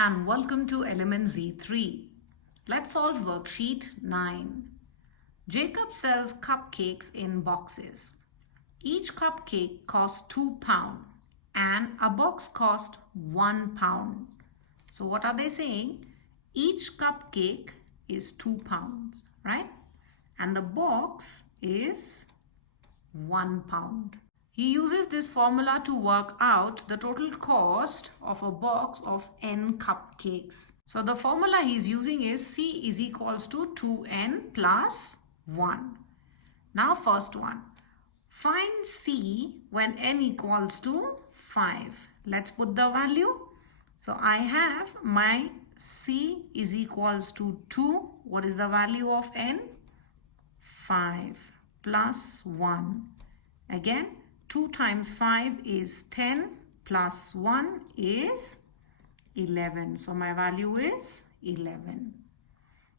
and welcome to Element Z3. Let's solve worksheet 9. Jacob sells cupcakes in boxes. Each cupcake costs £2 and a box costs £1. So what are they saying? Each cupcake is £2, right? And the box is £1. He uses this formula to work out the total cost of a box of n cupcakes. So the formula he's using is C is equals to 2n plus 1. Now first one. Find C when n equals to 5. Let's put the value. So I have my C is equals to 2. What is the value of n? 5 plus 1. Again, 2 times 5 is 10 plus 1 is 11. So my value is 11.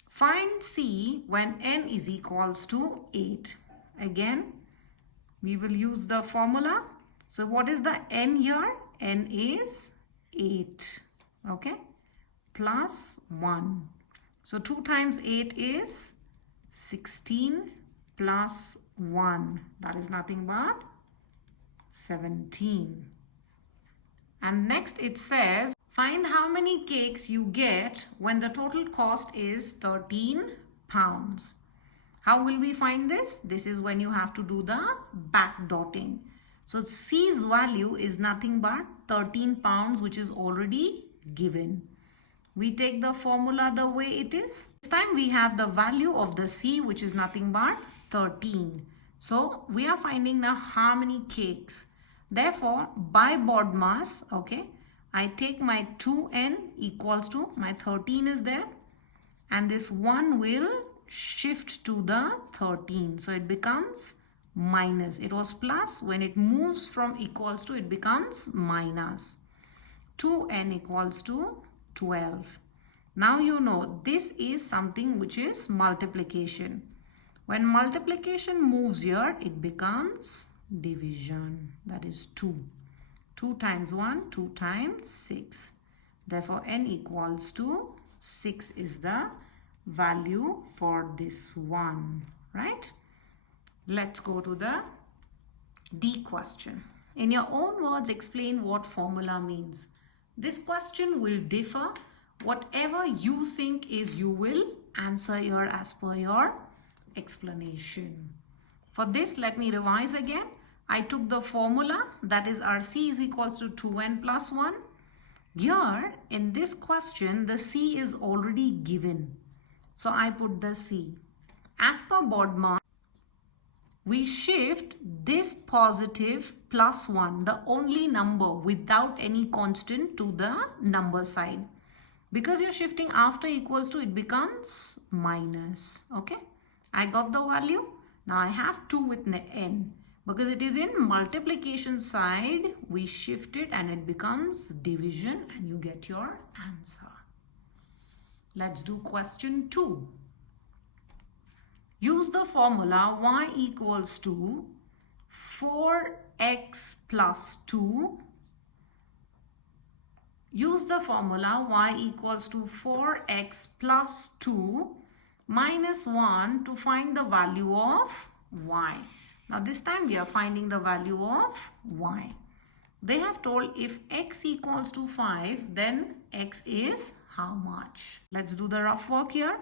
Find C when n is equals to 8. Again, we will use the formula. So what is the n here? N is 8. Okay. Plus 1. So 2 times 8 is 16 plus 1. That is nothing but 17. And next it says, find how many cakes you get when the total cost is £13. How will we find this? This is when you have to do the back dotting. So C's value is nothing but £13, which is already given. We take the formula the way it is. This time we have the value of the C, which is nothing but 13. So we are finding now how many cakes. Therefore, by board mass, okay, I take my 2n equals to my 13 is there, and this 1 will shift to the 13. So it becomes minus. It was plus. When it moves from equals to, it becomes minus. 2n equals to 12. Now you know this is something which is multiplication. When multiplication moves here, it becomes division. That is 2. 2 times 1, 2 times 6. Therefore, n equals to 6 is the value for this one, right? Let's go to the D question. In your own words, explain what formula means. This question will differ. Whatever you think is, you will answer here as per your explanation. For this, let me revise again. I took the formula, that is our C is equals to 2n plus 1. Here, in this question, the C is already given. So I put the C. As per board mark, we shift this positive plus 1, the only number without any constant, to the number side. Because you're shifting after equals to, it becomes minus. Okay. I got the value. Now I have 2 with n. Because it is in multiplication side, we shift it and it becomes division and you get your answer. Let's do question 2. Use the formula y equals to 4x plus 2. Use the formula y equals to 4x plus 2 minus 1 to find the value of y. Now this time we are finding the value of y. They have told if x equals to 5, then x is how much? Let's do the rough work here.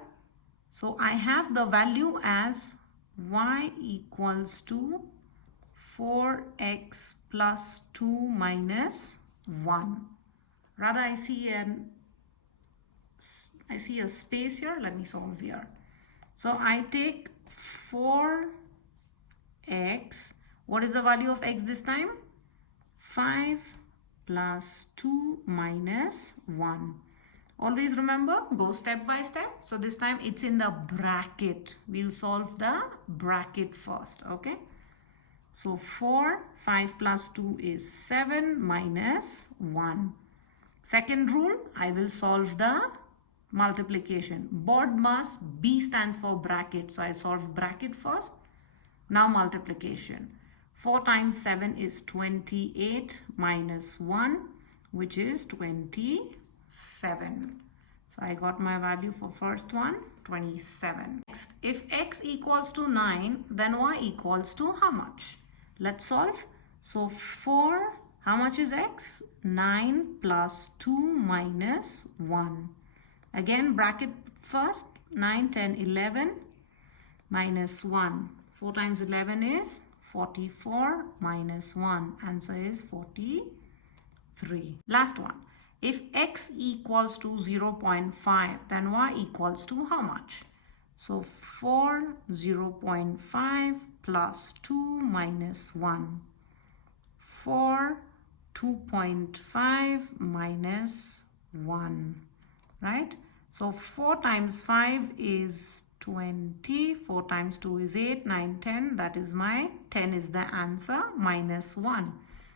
So I have the value as y equals to 4x plus 2 minus 1. Rather, I see a space here. Let me solve here. So I take 4x. What is the value of x this time? 5 plus 2 minus 1. Always remember, go step by step. So this time it's in the bracket. We'll solve the bracket first. Okay. So 5 plus 2 is 7 minus 1. Second rule, I will solve the multiplication. Board mass, B stands for bracket. So I solve bracket first. Now multiplication. 4 times 7 is 28 minus 1, which is 24. 7. So I got my value for first one, 27. Next, if x equals to 9, then y equals to how much? Let's solve. So 4, how much is x? 9 plus 2 minus 1. Again, bracket first, 9, 10, 11 minus 1. 4 times 11 is 44 minus 1. Answer is 43. Last one. If x equals to 0.5, then y equals to how much? So 4, 0.5 plus 2 minus 1. 4, 2.5 minus 1. Right? So 4 times 5 is 20. 4 times 2 is 8, 9, 10. That is my 10 is the answer, minus 1.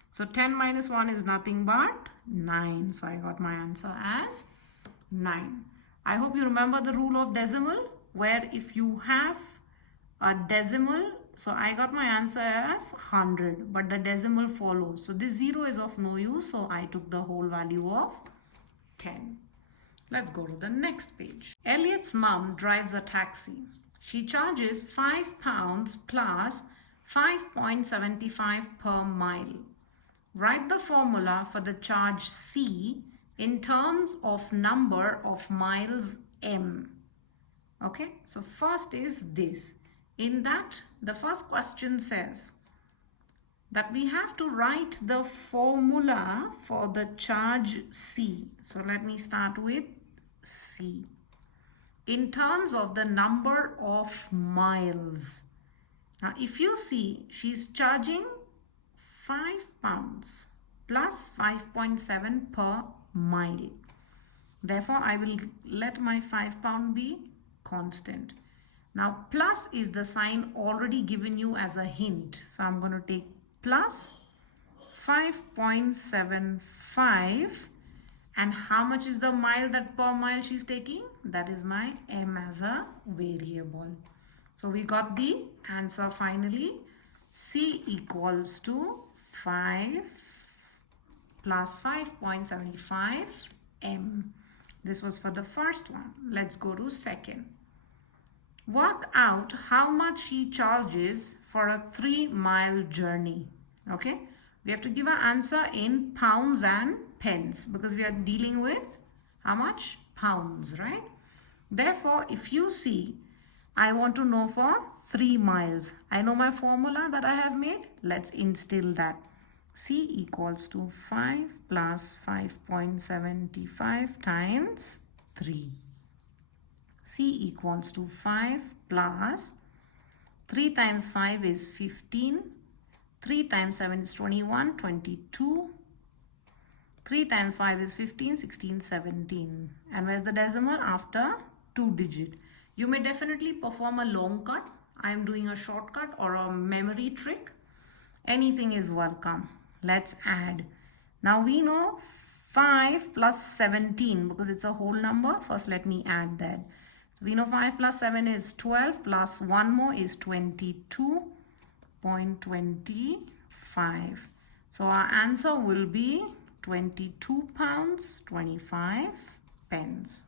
So 10 minus 1 is nothing but 9. So I got my answer as 9. I hope you remember the rule of decimal, where if you have a decimal, so I got my answer as 100, but the decimal follows. So this 0 is of no use, so I took the whole value of 10. Let's go to the next page. Elliot's mom drives a taxi. She charges £5 plus 5.75 per mile. Write the formula for the charge C in terms of number of miles M. Okay, so first is this. In that, the first question says that we have to write the formula for the charge C. So let me start with C. In terms of the number of miles. Now, if you see, she's charging £5 plus 5.7 per mile. Therefore, I will let my £5 be constant. Now, plus is the sign already given you as a hint. So, I'm going to take plus 5.75. And how much is the mile that per mile she's taking? That is my M as a variable. So, we got the answer finally. C equals to 5 plus 5.75 M. This was for the first one. Let's go to second. Work out how much she charges for a 3-mile journey. Okay, we have to give an answer in pounds and pence because we are dealing with how much? Pounds, right? Therefore, if you see, I want to know for 3 miles. I know my formula that I have made. Let's instill that. C equals to 5 plus 5.75 times 3. C equals to 5 plus 3 times 5 is 15. 3 times 7 is 21, 22. 3 times 5 is 15, 16, 17. And where's the decimal? After 2 digit. You may definitely perform a long cut. I am doing a shortcut or a memory trick. Anything is welcome. Let's add. Now we know 5 plus 17 because it's a whole number. First let me add that. So we know 5 plus 7 is 12 plus 1 more is 22.25. So our answer will be £22, 25 pence.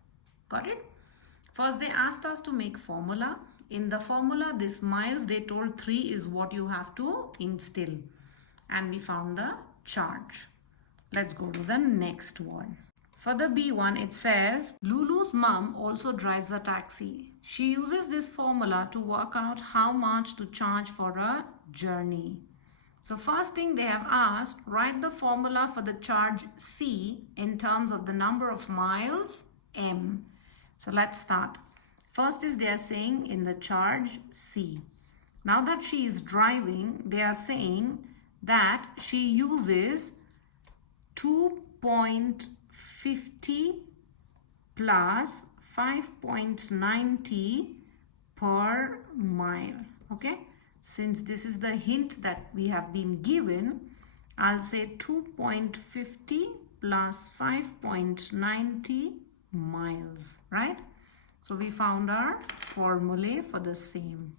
Got it? First they asked us to make formula. In the formula, this miles they told 3 is what you have to instill. And we found the charge. Let's go to the next one. For the B one, it says, Lulu's mom also drives a taxi. She uses this formula to work out how much to charge for a journey. So first thing they have asked, write the formula for the charge C in terms of the number of miles M. So let's start. First is they are saying in the charge C. Now that she is driving, they are saying that she uses 2.50 plus 5.90 per mile. Okay, since this is the hint that we have been given, I'll say 2.50 plus 5.90 miles, right? So we found our formulae for the same.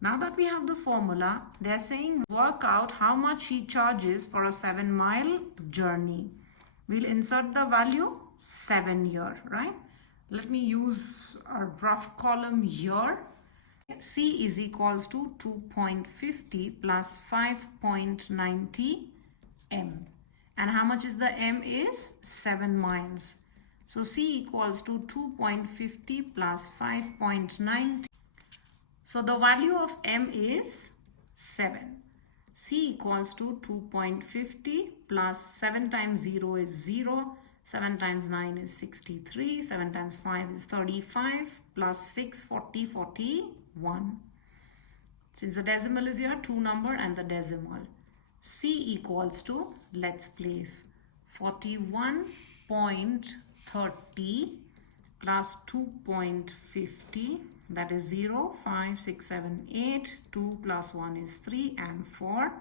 Now that we have the formula, they are saying work out how much she charges for a 7-mile journey. We'll insert the value 7 here, right? Let me use a rough column here. C is equals to 2.50 plus 5.90 m. And how much is the m is? 7 miles. So C equals to 2.50 plus 5.90. So the value of m is 7. C equals to 2.50 plus 7 times 0 is 0. 7 times 9 is 63. 7 times 5 is 35. Plus 6, 40, 41. Since the decimal is here, 2 number and the decimal. C equals to, let's place 41.30 plus 2.50, that is 0, 5, 6, 7, 8, 2 plus 1 is 3 and 4.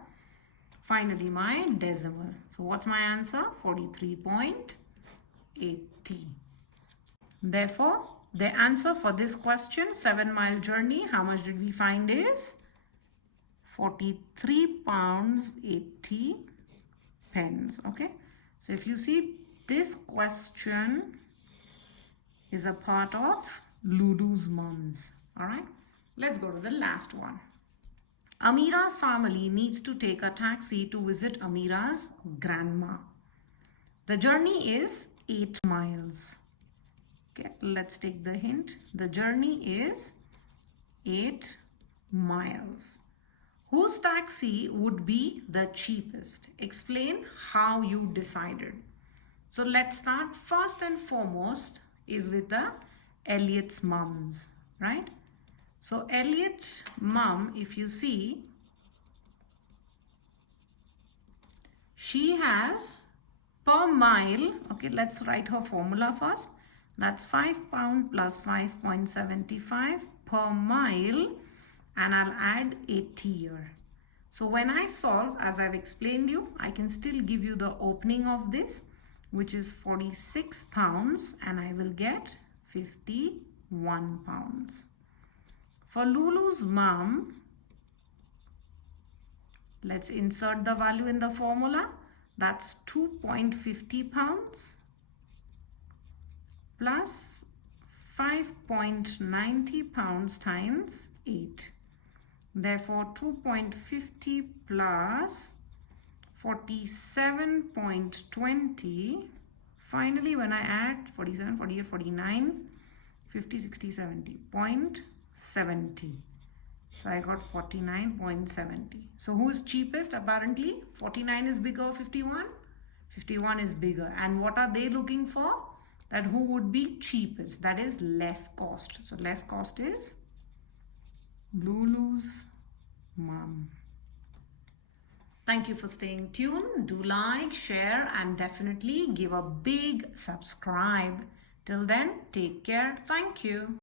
Finally, my decimal. So what's my answer? 43.80. Therefore, the answer for this question, 7-mile journey, how much did we find is 43 pounds 80 pence. Okay, so if you see, this question is a part of Lulu's mums. All right, let's go to the last one. Amira's family needs to take a taxi to visit Amira's grandma. The journey is 8 miles. Okay, let's take the hint. The journey is 8 miles. Whose taxi would be the cheapest? Explain how you decided. So let's start. First and foremost is with the Elliot's mums, right? So Elliot's mum, if you see, she has per mile, okay, let's write her formula first. That's 5 pound plus 5.75 per mile, and I'll add 80 here. So when I solve, as I've explained you, I can still give you the opening of this, which is 46 pounds, and I will get 51 pounds. For Lulu's mom, let's insert the value in the formula. That's 2.50 pounds plus 5.90 pounds times 8. Therefore, 2.50 plus 47.20. Finally, when I add 47, 48, 49, 50, 60, 70, 0.70. So I got 49.70. So who is cheapest? Apparently, 49 is bigger, 51? 51 is bigger. And what are they looking for? That who would be cheapest? That is less cost. So less cost is Lulu's mom. Thank you for staying tuned. Do like, share, and definitely give a big subscribe. Till then, take care. Thank you.